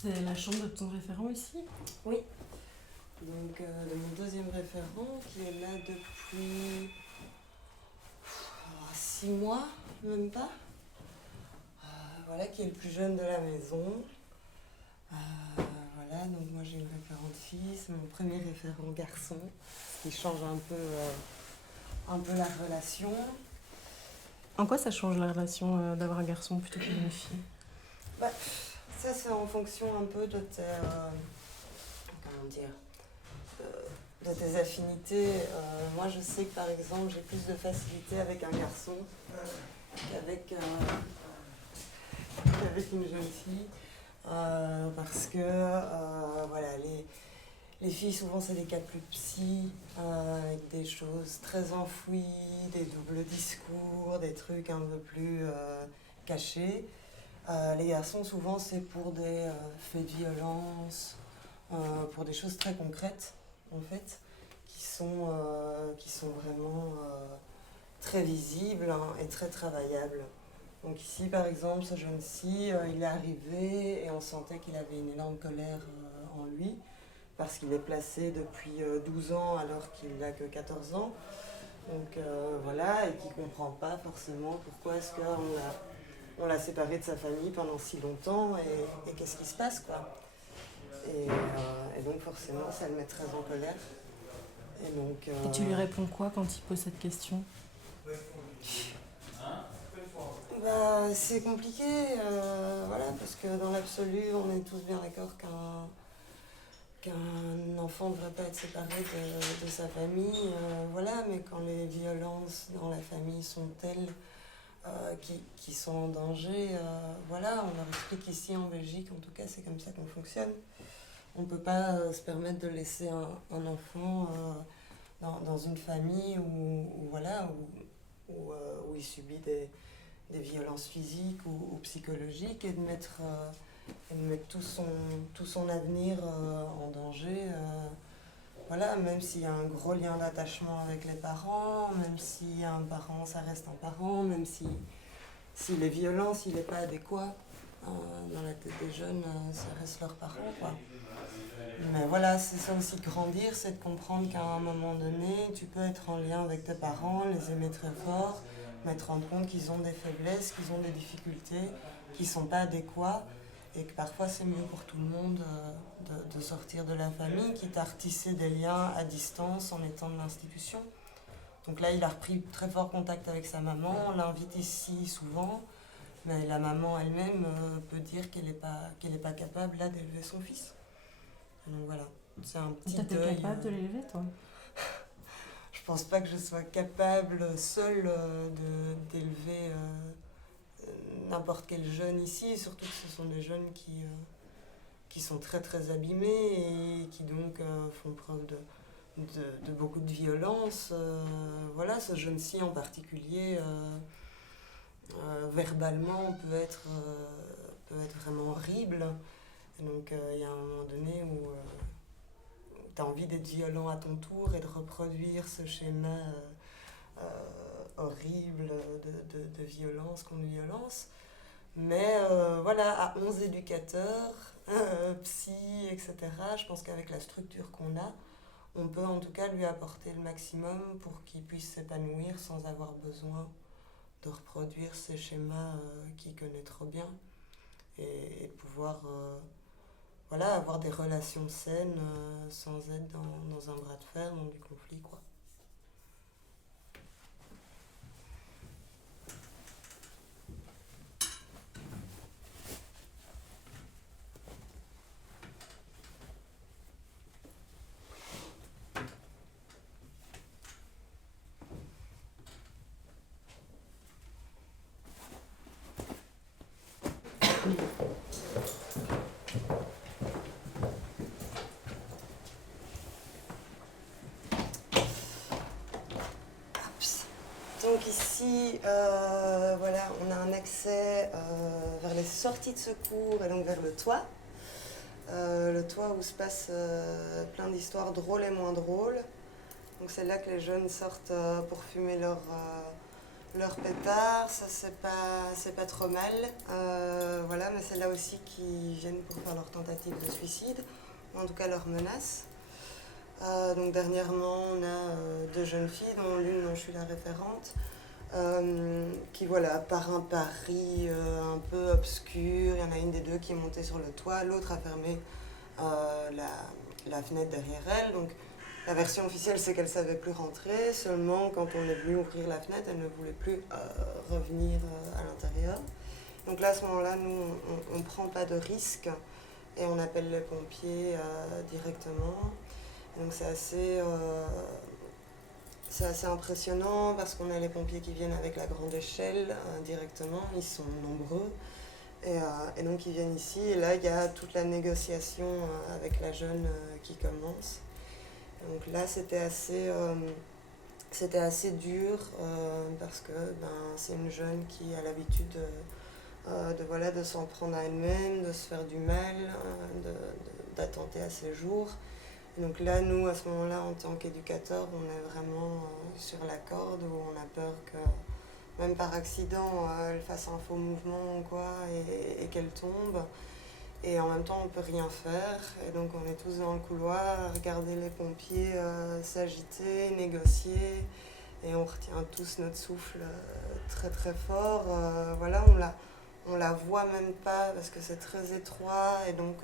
C'est la chambre de ton référent ici? Oui. Donc de mon deuxième référent qui est là depuis 6 mois, même pas. Voilà, qui est le plus jeune de la maison. Voilà, donc moi j'ai une référente fille, c'est mon premier référent garçon, ce qui change un peu la relation. En quoi ça change la relation d'avoir un garçon plutôt qu'une fille? Bah, ça c'est en fonction un peu de tes, comment dire, de tes affinités. Moi je sais que par exemple j'ai plus de facilité avec un garçon qu'avec une jeune fille. Parce que voilà, les filles souvent c'est des cas plus psy, avec des choses très enfouies, des doubles discours, des trucs un peu plus cachés. Les garçons souvent c'est pour des faits de violence, pour des choses très concrètes en fait, qui sont vraiment très visibles, hein, et très travaillables. Donc ici, par exemple, ce jeune-ci, il est arrivé et on sentait qu'il avait une énorme colère en lui, parce qu'il est placé depuis 12 ans alors qu'il n'a que 14 ans. Donc voilà, et qu'il ne comprend pas forcément pourquoi est-ce qu'on l'a séparé de sa famille pendant si longtemps et qu'est-ce qui se passe, quoi. Et donc forcément, ça le met très en colère. Et tu lui réponds quoi quand il pose cette question? Bah, c'est compliqué, voilà, parce que dans l'absolu, on est tous bien d'accord qu'un enfant ne devrait pas être séparé de sa famille, voilà, mais quand les violences dans la famille sont telles qui sont en danger, voilà, on leur explique ici en Belgique, en tout cas, c'est comme ça qu'on fonctionne. On ne peut pas se permettre de laisser un enfant dans une famille voilà, où il subit des violences physiques ou psychologiques et de mettre tout son avenir en danger. Voilà, même s'il y a un gros lien d'attachement avec les parents, même s'il y a un parent, ça reste un parent, même s'il est violent, s'il n'est pas adéquat, dans la tête des jeunes, ça reste leurs parents, quoi. Mais voilà, c'est ça aussi grandir, c'est de comprendre qu'à un moment donné, tu peux être en lien avec tes parents, les aimer très fort, mais te rendre compte qu'ils ont des faiblesses, qu'ils ont des difficultés, qu'ils ne sont pas adéquats, et que parfois c'est mieux pour tout le monde de sortir de la famille, quitte à retisser des liens à distance en étant de l'institution. Donc là, il a repris très fort contact avec sa maman, on l'invite ici souvent, mais la maman elle-même peut dire qu'elle n'est pas capable là d'élever son fils. Donc voilà, c'est un petit Toi, t'es deuil. capable de l'élever, toi? Je pense pas que je sois capable seule d'élever n'importe quel jeune ici, surtout que ce sont des jeunes qui sont très très abîmés et qui donc font preuve de beaucoup de violence. Voilà, ce jeune-ci en particulier, verbalement, peut être vraiment horrible. Et donc il y a un moment donné où tu as envie d'être violent à ton tour et de reproduire ce schéma horrible de violence contre violence. Mais voilà, à 11 éducateurs, psy, etc., je pense qu'avec la structure qu'on a, on peut en tout cas lui apporter le maximum pour qu'il puisse s'épanouir sans avoir besoin de reproduire ces schémas qu'il connaît trop bien et de pouvoir voilà, avoir des relations saines sans être dans un bras de fer, dans du conflit, quoi. Donc ici, voilà, on a un accès vers les sorties de secours et donc vers le toit. Le toit où se passe plein d'histoires drôles et moins drôles. Donc c'est là que les jeunes sortent pour fumer leur pétard, ça c'est pas trop mal. Voilà, mais c'est là aussi qu'ils viennent pour faire leur tentative de suicide, ou en tout cas leur menace. Donc dernièrement, on a 2 jeunes filles, dont l'une dont je suis la référente, qui voilà, par un pari un peu obscur, il y en a une des deux qui est montée sur le toit, l'autre a fermé la fenêtre derrière elle. Donc la version officielle, c'est qu'elle ne savait plus rentrer, seulement quand on est venu ouvrir la fenêtre, elle ne voulait plus revenir à l'intérieur. Donc là, à ce moment-là, nous, on ne prend pas de risque et on appelle les pompiers directement. Donc c'est assez impressionnant parce qu'on a les pompiers qui viennent avec la grande échelle directement, ils sont nombreux. Et donc ils viennent ici et là il y a toute la négociation avec la jeune qui commence. Donc là c'était assez dur parce que c'est une jeune qui a l'habitude de s'en prendre à elle-même, de se faire du mal, d'attenter à ses jours. Et donc là, nous, à ce moment-là, en tant qu'éducateurs, on est vraiment sur la corde où on a peur que, même par accident, elle fasse un faux mouvement ou quoi et qu'elle tombe. Et en même temps, on ne peut rien faire. Et donc, on est tous dans le couloir à regarder les pompiers s'agiter, négocier. Et on retient tous notre souffle très très fort. Voilà, on la voit même pas parce que c'est très étroit. Et donc,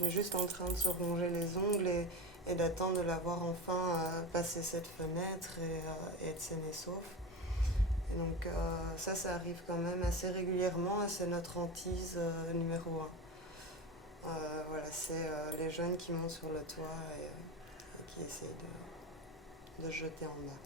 on est juste en train de se ronger les ongles et d'attendre de la voir enfin passer cette fenêtre et être saine et sauf. Et donc ça arrive quand même assez régulièrement et c'est notre hantise numéro 1. Voilà, c'est les jeunes qui montent sur le toit et qui essaient de jeter en bas.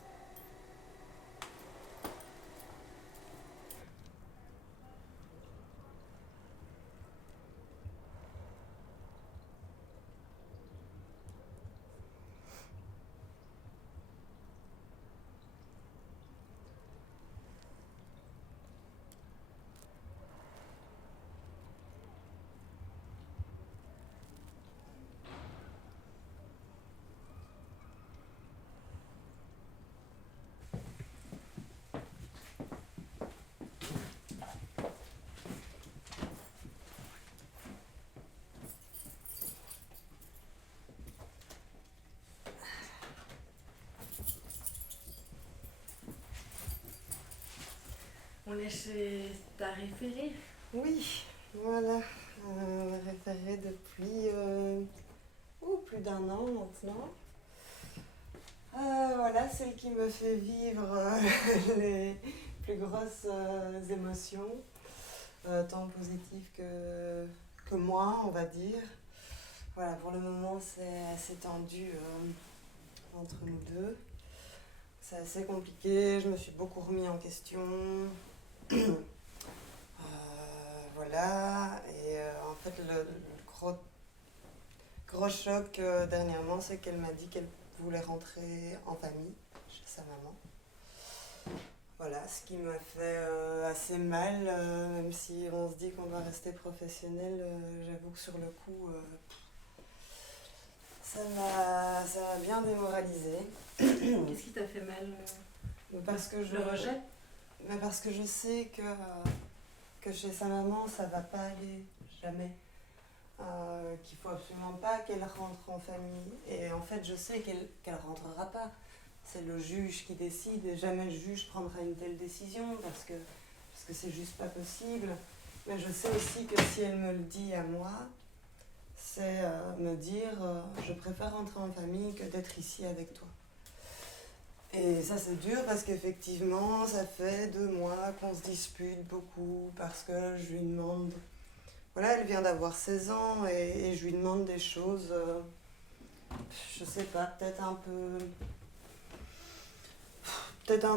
On est chez ta référée. Oui, voilà, référée depuis plus d'1 an maintenant. Voilà, celle qui me fait vivre les plus grosses émotions, tant positives que moins, on va dire. Voilà, pour le moment, c'est assez tendu entre nous deux. C'est assez compliqué, je me suis beaucoup remis en question. Voilà, et en fait, le gros choc dernièrement, c'est qu'elle m'a dit qu'elle voulait rentrer en famille chez sa maman. Voilà, ce qui m'a fait assez mal, même si on se dit qu'on doit rester professionnel, j'avoue que sur le coup, ça m'a bien démoralisée. Qu'est-ce qui t'a fait mal? Parce que Le rejet? Mais parce que je sais que chez sa maman, ça va pas aller, jamais. Qu'il faut absolument pas qu'elle rentre en famille. Et en fait, je sais qu'elle rentrera pas. C'est le juge qui décide et jamais le juge prendra une telle décision parce que c'est juste pas possible. Mais je sais aussi que si elle me le dit à moi, c'est me dire je préfère rentrer en famille que d'être ici avec toi. Et ça c'est dur parce qu'effectivement ça fait 2 mois qu'on se dispute beaucoup parce que je lui demande, voilà, elle vient d'avoir 16 ans et je lui demande des choses, je sais pas, peut-être un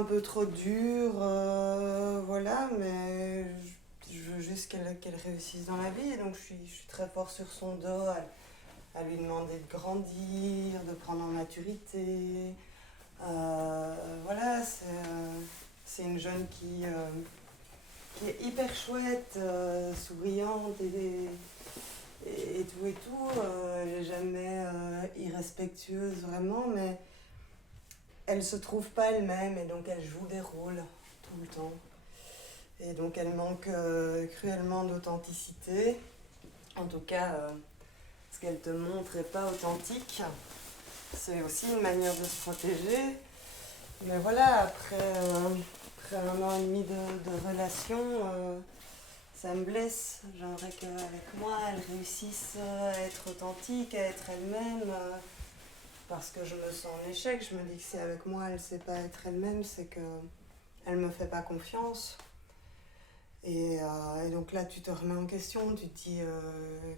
peu trop dures, voilà, mais je veux juste qu'elle réussisse dans la vie, et donc je suis très fort sur son dos à lui demander de grandir, de prendre en maturité. Voilà, c'est une jeune qui est hyper chouette, souriante et tout. Elle n'est jamais irrespectueuse vraiment, mais elle se trouve pas elle-même et donc elle joue des rôles tout tout le temps. Et donc elle manque cruellement d'authenticité. En tout cas, ce qu'elle te montre n'est pas authentique. C'est aussi une manière de se protéger. Mais voilà, après 1 an et demi de relation, ça me blesse. J'aimerais qu'avec moi, elle réussisse à être authentique, à être elle-même. Parce que je me sens en échec. Je me dis que si avec moi, elle ne sait pas être elle-même, c'est qu'elle ne me fait pas confiance. Et donc là, tu te remets en question, tu te dis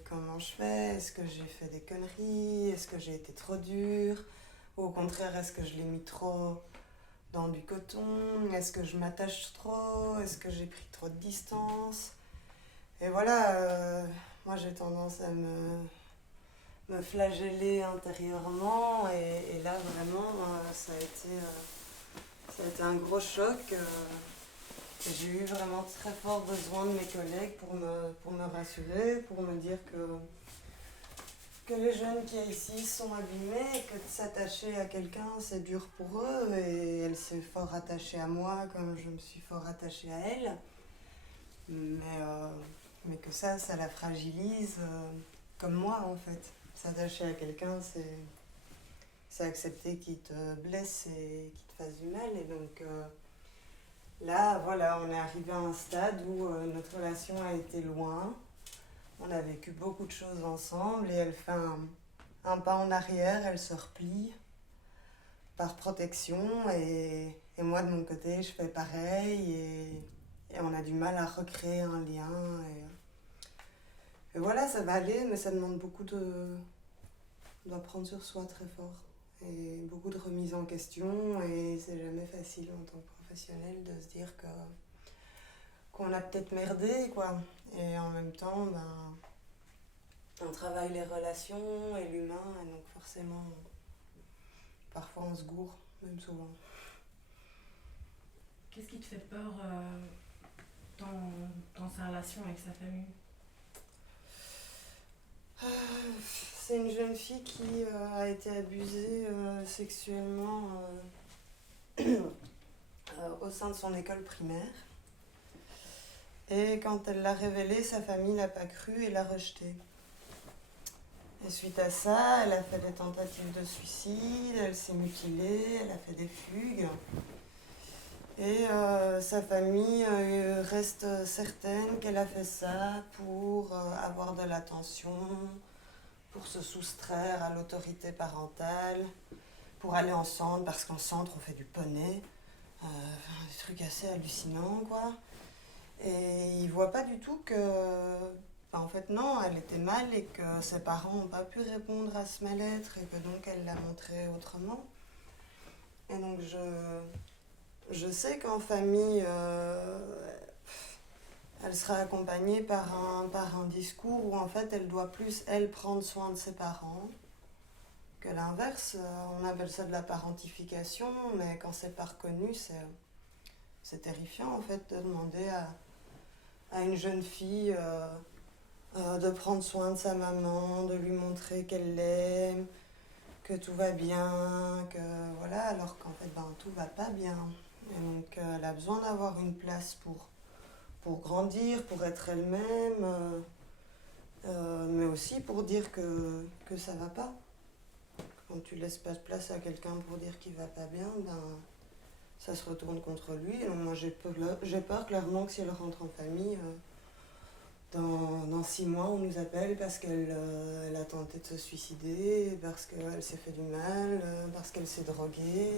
comment je fais, est-ce que j'ai fait des conneries, est-ce que j'ai été trop dure, ou au contraire, est-ce que je l'ai mis trop dans du coton, est-ce que je m'attache trop, est-ce que j'ai pris trop de distance. Et voilà, moi j'ai tendance à me flageller intérieurement, et là vraiment, ça a été un gros choc. J'ai eu vraiment très fort besoin de mes collègues pour me rassurer, pour me dire que les jeunes qui ici sont abîmés, que de s'attacher à quelqu'un c'est dur pour eux, et elle s'est fort attachée à moi comme je me suis fort attachée à elle. Mais que ça la fragilise, comme moi en fait. S'attacher à quelqu'un, c'est accepter qu'il te blesse et qu'il te fasse du mal, et donc... Là, voilà, on est arrivé à un stade où notre relation a été loin. On a vécu beaucoup de choses ensemble, et elle fait un pas en arrière, elle se replie par protection, et moi de mon côté, je fais pareil, et on a du mal à recréer un lien. Et voilà, ça va aller, mais ça demande beaucoup on doit prendre sur soi très fort. Et beaucoup de remise en question, et c'est jamais facile en tant que professionnel de se dire qu'on a peut-être merdé, quoi. Et en même temps, on travaille les relations et l'humain, et donc forcément, parfois on se gourre, même souvent. Qu'est-ce qui te fait peur dans sa relation avec sa famille? C'est une jeune fille qui a été abusée sexuellement au sein de son école primaire. Et quand elle l'a révélé, sa famille l'a pas cru et l'a rejeté. Et suite à ça, elle a fait des tentatives de suicide, elle s'est mutilée, elle a fait des fugues. Et sa famille reste certaine qu'elle a fait ça pour avoir de l'attention, pour se soustraire à l'autorité parentale, pour aller en centre, parce qu'en centre on fait du poney, des trucs assez hallucinants, quoi. Et ils voient pas du tout que, en fait non, elle était mal, et que ses parents n'ont pas pu répondre à ce mal-être, et que donc elle l'a montré autrement. Et donc je sais qu'en famille, elle sera accompagnée par un discours où en fait elle doit plus, elle, prendre soin de ses parents que l'inverse. On appelle ça de la parentification, mais quand c'est pas reconnu, c'est terrifiant en fait de demander à une jeune fille de prendre soin de sa maman, de lui montrer qu'elle l'aime, que tout va bien, que voilà, alors qu'en fait tout va pas bien. Et donc elle a besoin d'avoir une place pour grandir, pour être elle-même, mais aussi pour dire que ça va pas. Quand tu laisses pas de place à quelqu'un pour dire qu'il va pas bien, ça se retourne contre lui. Donc moi j'ai peur clairement que si elle rentre en famille, dans 6 mois on nous appelle parce qu'elle a tenté de se suicider, parce qu'elle s'est fait du mal, parce qu'elle s'est droguée,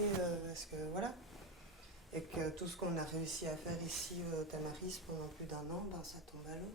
parce que voilà. Et que tout ce qu'on a réussi à faire ici au Tamaris pendant plus d'1 an, ça tombe à l'eau.